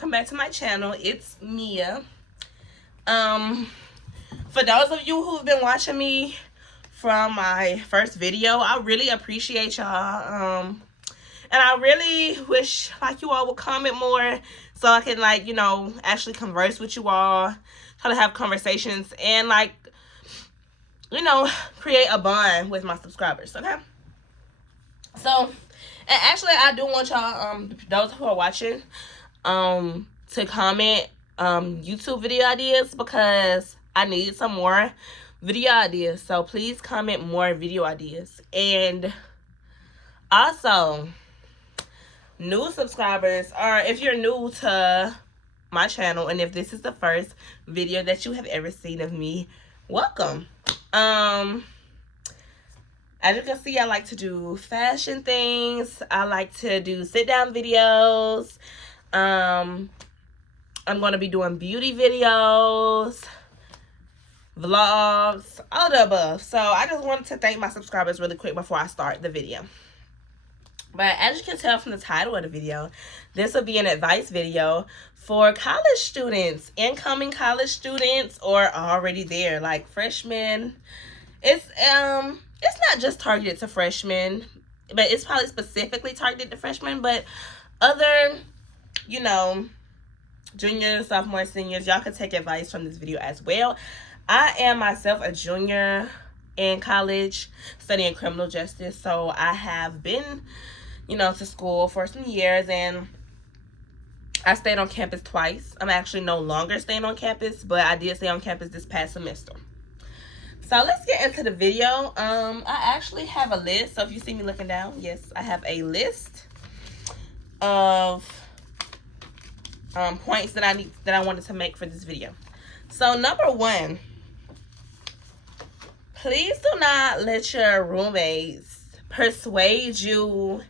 welcome back to my channel. It's Mia. For those of you who've been watching me from my first video, I really appreciate y'all. And I really wish you all would comment more so I can actually converse with you all, try to have conversations and create a bond with my subscribers, okay? So, and actually I do want y'all, those who are watching, to comment YouTube video ideas, because I need some more video ideas. So please comment more video ideas. And also, new subscribers, or if you're new to my channel and if this is the first video that you have ever seen of me, welcome. As you can see, I like to do fashion things. I like to do sit-down videos. I'm going to be doing beauty videos, vlogs, all the above. So I just wanted to thank my subscribers really quick before I start the video. But as you can tell from the title of the video, this will be an advice video for college students, incoming college students, or already there, like freshmen. It's not just targeted to freshmen, but it's probably specifically targeted to freshmen. But other, juniors, sophomores, seniors, y'all can take advice from this video as well. I am myself a junior in college studying criminal justice, so I have been to school for some years, and I stayed on campus twice. I'm actually no longer staying on campus, but I did stay on campus this past semester. So let's get into the video. I actually have a list. So if you see me looking down, yes, I have a list of points that I wanted to make for this video. So number one, please do not let your roommates persuade you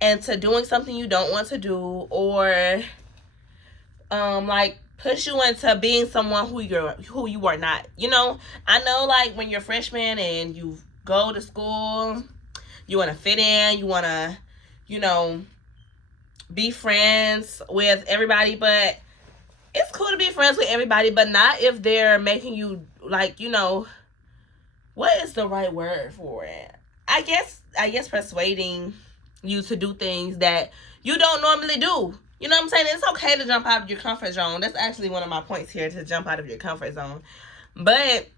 into doing something you don't want to do, or push you into being someone who you are not. I know when you're a freshman and you go to school, you want to fit in, you want to be friends with everybody, but it's cool to be friends with everybody, but not if they're making you what is the right word for it? I guess persuading you to do things that you don't normally do. You know what I'm saying? It's okay to jump out of your comfort zone. That's actually one of my points here, to jump out of your comfort zone. But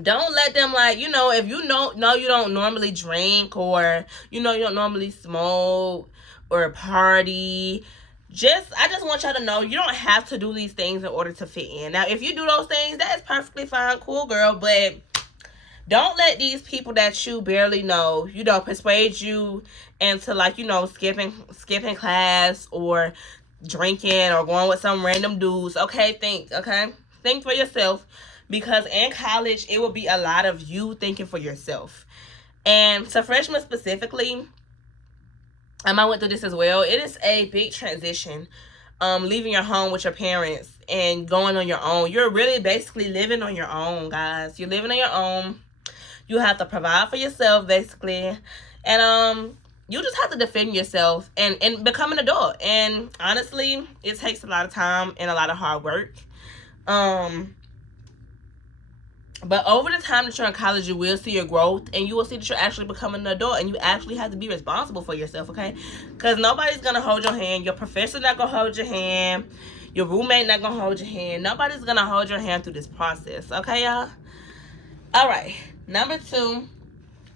don't let them if you know you don't normally drink, or you don't normally smoke or party. I just want y'all to know you don't have to do these things in order to fit in. Now, if you do those things, that's perfectly fine, cool girl, but don't let these people that you barely know, persuade you into skipping class or drinking or going with some random dudes. Okay, think for yourself, because in college it will be a lot of you thinking for yourself. And to freshmen specifically, I went through this as well. It is a big transition, leaving your home with your parents and going on your own. You're really basically living on your own, guys. You're living on your own. You have to provide for yourself, basically. And you just have to defend yourself and become an adult. And honestly, it takes a lot of time and a lot of hard work. But over the time that you're in college, you will see your growth, and you will see that you're actually becoming an adult, and you actually have to be responsible for yourself, okay? Because nobody's going to hold your hand. Your professor's not going to hold your hand. Your roommate not going to hold your hand. Nobody's going to hold your hand through this process, okay, y'all? All right. Number two,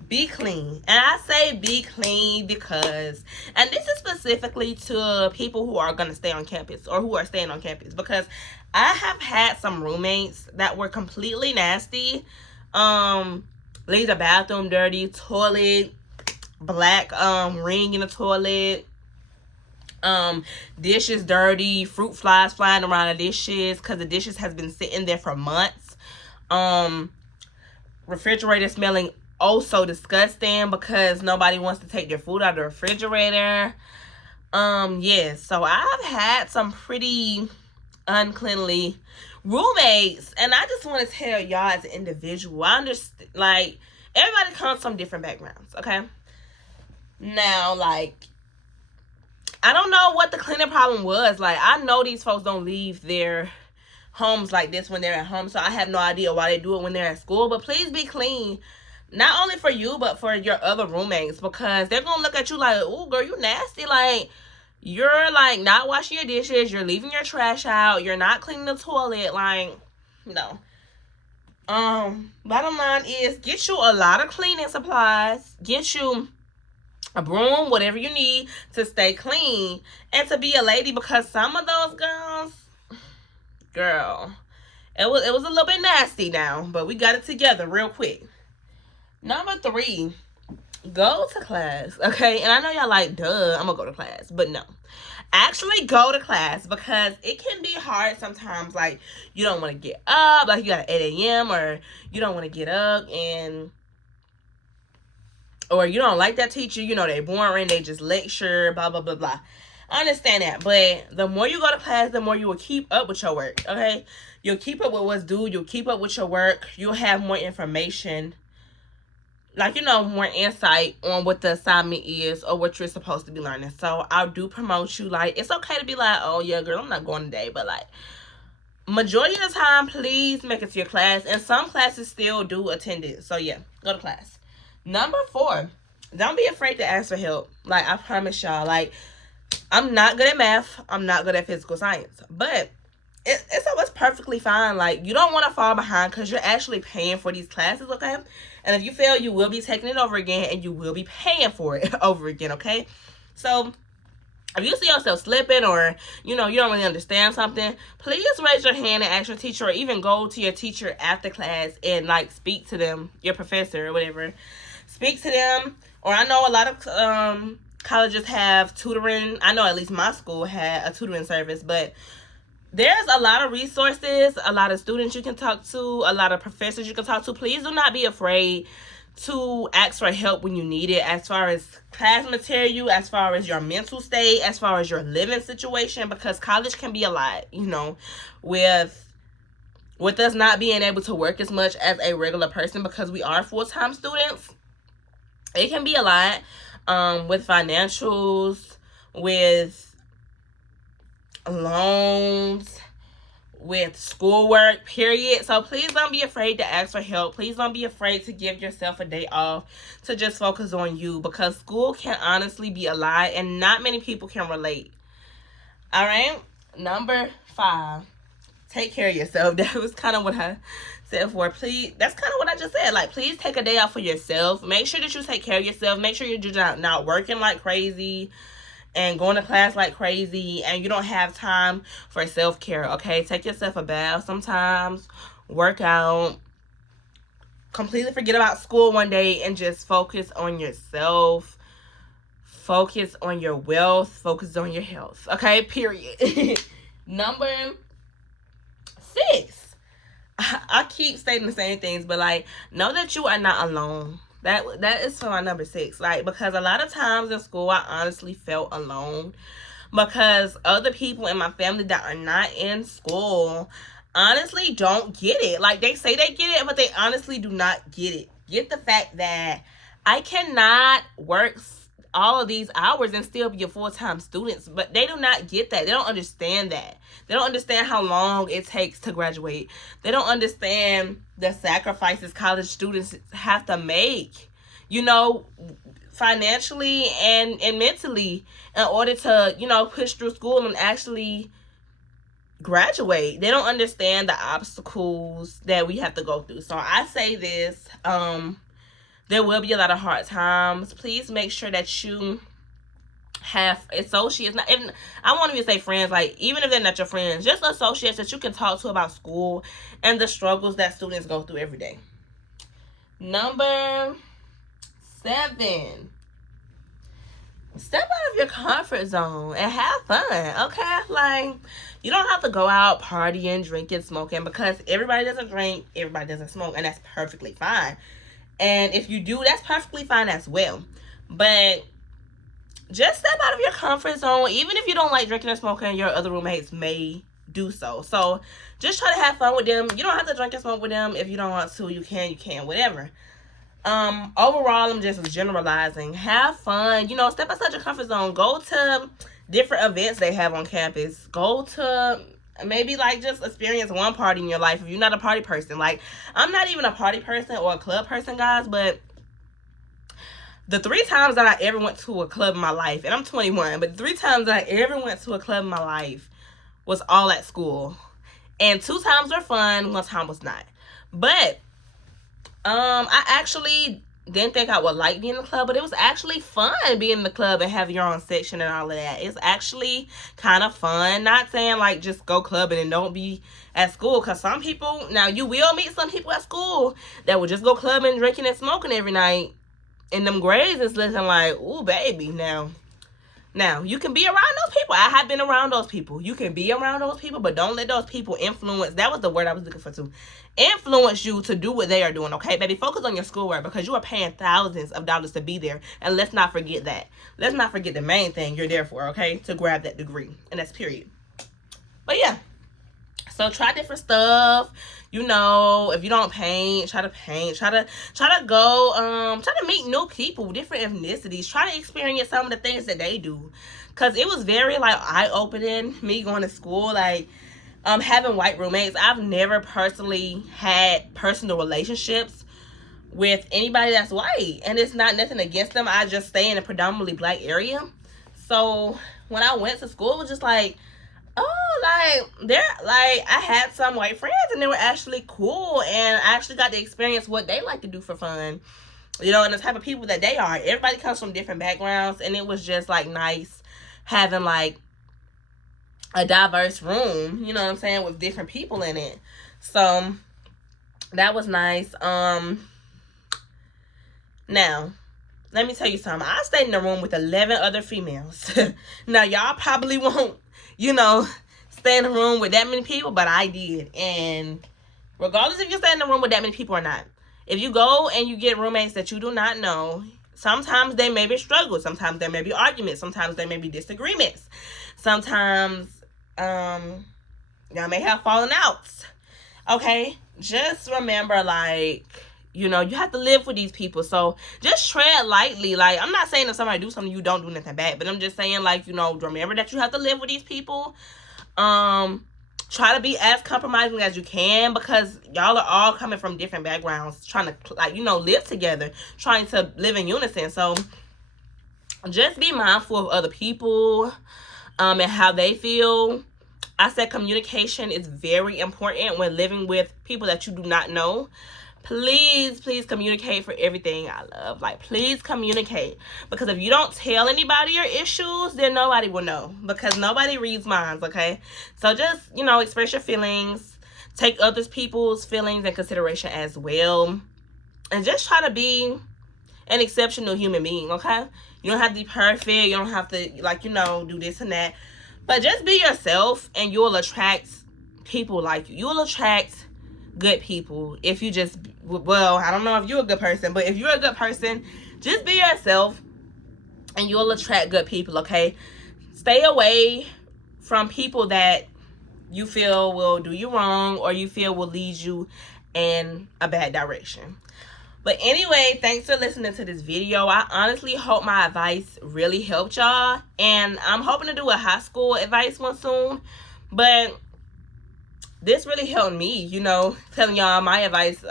be clean. And I say be clean because, and this is specifically to people who are going to stay on campus or who are staying on campus, because I have had some roommates that were completely nasty. Leave the bathroom dirty, toilet, black ring in the toilet, dishes dirty, fruit flies flying around the dishes because the dishes has been sitting there for months. Refrigerator smelling oh so disgusting because nobody wants to take their food out of the refrigerator. Yes, so I've had some pretty uncleanly roommates, and I just want to tell y'all as an individual, I understand, everybody comes from different backgrounds, okay? Now, I don't know what the cleaning problem was. Like, I know these folks don't leave their homes like this when they're at home, so I have no idea why they do it when they're at school. But please be clean, not only for you, but for your other roommates, because they're gonna look at you like, oh girl, you nasty. Like, you're like not washing your dishes, you're leaving your trash out, you're not cleaning the toilet. Like, no. Bottom line is, get you a lot of cleaning supplies, get you a broom, whatever you need to stay clean and to be a lady, because some of those girls, girl, it was a little bit nasty now, but we got it together real quick. Number 3, go to class, okay? And I know y'all like, duh, I'm gonna go to class, but no. Actually go to class, because it can be hard sometimes. Like, you don't want to get up, like you got an 8 a.m. or you don't want to get up, or you don't like that teacher, you know, they boring, they just lecture, blah, blah, blah, blah. I understand that, but the more you go to class, the more you will keep up with your work, okay? You'll keep up with what's due, you'll keep up with your work, you'll have more information, like, you know, more insight on what the assignment is or what you're supposed to be learning. So I do promote you. Like, it's okay to be like, oh yeah, girl, I'm not going today, but like, majority of the time, please make it to your class. And some classes still do attend it. So yeah, go to class. Number 4, don't be afraid to ask for help. Like, I promise y'all, like, I'm not good at math, I'm not good at physical science, but it's always perfectly fine. Like, you don't want to fall behind, because you're actually paying for these classes, okay? And if you fail, you will be taking it over again, and you will be paying for it over again, okay? So if you see yourself slipping, or, you know, you don't really understand something, please raise your hand and ask your teacher, or even go to your teacher after class and, like, speak to them, your professor or whatever. Speak to them. Or I know a lot of colleges have tutoring. I know at least my school had a tutoring service, but there's a lot of resources, a lot of students you can talk to, a lot of professors you can talk to. Please do not be afraid to ask for help when you need it, as far as class material, as far as your mental state, as far as your living situation, because college can be a lot, you know, with us not being able to work as much as a regular person, because we are full-time students. It can be a lot, with financials, with loans, with schoolwork, period. So please don't be afraid to ask for help. Please don't be afraid to give yourself a day off to just focus on you, because school can honestly be a lot, and not many people can relate. All right, number 5, take care of yourself. That was kind of what I said for. Please, that's kind of what I just said. Like, please take a day off for yourself. Make sure that you take care of yourself. Make sure you're just not working like crazy and going to class like crazy, and you don't have time for self-care, okay? Take yourself a bath sometimes, work out, completely forget about school one day, and just focus on yourself, focus on your wealth, focus on your health, okay? Period. Number 6, I keep stating the same things, but like, know that you are not alone. That is for my number 6. Like, because a lot of times in school, I honestly felt alone, because other people in my family that are not in school honestly don't get it. Like, they say they get it, but they honestly do not get it. Get the fact that I cannot work all of these hours and still be a full-time student. But they do not get that. They don't understand that. They don't understand how long it takes to graduate. They don't understand the sacrifices college students have to make, you know, financially and mentally, in order to, you know, push through school and actually graduate. They don't understand the obstacles that we have to go through. So I say this, there will be a lot of hard times. Please make sure that you have associates. Not even, I won't even say friends. Like, even if they're not your friends, just associates that you can talk to about school and the struggles that students go through every day. Number 7, step out of your comfort zone and have fun, okay? Like, you don't have to go out partying, drinking, smoking, because everybody doesn't drink, everybody doesn't smoke, and that's perfectly fine. And if you do, that's perfectly fine as well. But just step out of your comfort zone. Even if you don't like drinking or smoking, your other roommates may do so. So just try to have fun with them. You don't have to drink and smoke with them. If you don't want to, you can, whatever. Overall, I'm just generalizing. Have fun. You know, step outside your comfort zone. Go to different events they have on campus. Go to maybe like just experience one party in your life if you're not a party person. Like, I'm not even a party person or a club person, guys, but the 3 times that I ever went to a club in my life, and I'm 21, but the 3 times that I ever went to a club in my life was all at school. And 2 times were fun, 1 time was not. But I actually didn't think I would like being in the club, but it was actually fun being in the club and having your own section and all of that. It's actually kind of fun. Not saying like just go clubbing and don't be at school, because some people, now you will meet some people at school that will just go clubbing, drinking, and smoking every night. And them grades is looking like, ooh, baby. Now, you can be around those people. I have been around those people. You can be around those people, but don't let those people influence. That was the word I was looking for, too. Influence you to do what they are doing, okay, baby? Focus on your schoolwork, because you are paying thousands of dollars to be there. And let's not forget that. Let's not forget the main thing you're there for, okay? To grab that degree. And that's period. But, yeah. So, try different stuff. You know, if you don't paint, try to paint. Try to go, try to meet new people, different ethnicities. Try to experience some of the things that they do. Because it was very, like, eye-opening, me going to school. Like, having white roommates. I've never personally had personal relationships with anybody that's white. And it's not nothing against them. I just stay in a predominantly black area. So, when I went to school, it was just like, oh, I had some white friends and they were actually cool, and I actually got to experience what they like to do for fun, you know, and the type of people that they are. Everybody comes from different backgrounds, and it was just like nice having like a diverse room, you know what I'm saying, with different people in it. So that was nice. Now, let me tell you something. I stayed in a room with 11 other females. Now, y'all probably won't, you know, stay in a room with that many people, but I did. And regardless if you stay in a room with that many people or not, if you go and you get roommates that you do not know, sometimes they may be struggles, sometimes there may be arguments, sometimes there may be disagreements, sometimes y'all may have fallen outs. Okay, just remember, like, you know, you have to live with these people. So just tread lightly. Like, I'm not saying if somebody do something, you don't do nothing bad. But I'm just saying, like, you know, remember that you have to live with these people. Try to be as compromising as you can, because y'all are all coming from different backgrounds, trying to, like, you know, live together, trying to live in unison. So just be mindful of other people and how they feel. I said communication is very important when living with people that you do not know. Please communicate for everything. I love, like, please communicate, because if you don't tell anybody your issues, then nobody will know, because nobody reads minds, okay? So just, you know, express your feelings, take other people's feelings in consideration as well, and just try to be an exceptional human being, okay? You don't have to be perfect. You don't have to, like, you know, do this and that, but just be yourself, and you'll attract people like you. You'll attract good people if you just, well, I don't know if you're a good person, but if you're a good person, just be yourself and you'll attract good people, okay? Stay away from people that you feel will do you wrong, or you feel will lead you in a bad direction. But anyway, thanks for listening to this video. I honestly hope my advice really helped y'all, and I'm hoping to do a high school advice one soon, but this really helped me, you know, telling y'all my advice,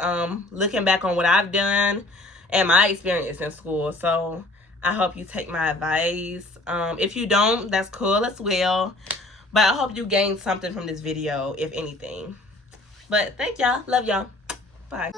looking back on what I've done and my experience in school. So I hope you take my advice. If you don't, that's cool as well. But I hope you gained something from this video, if anything. But thank y'all. Love y'all. Bye.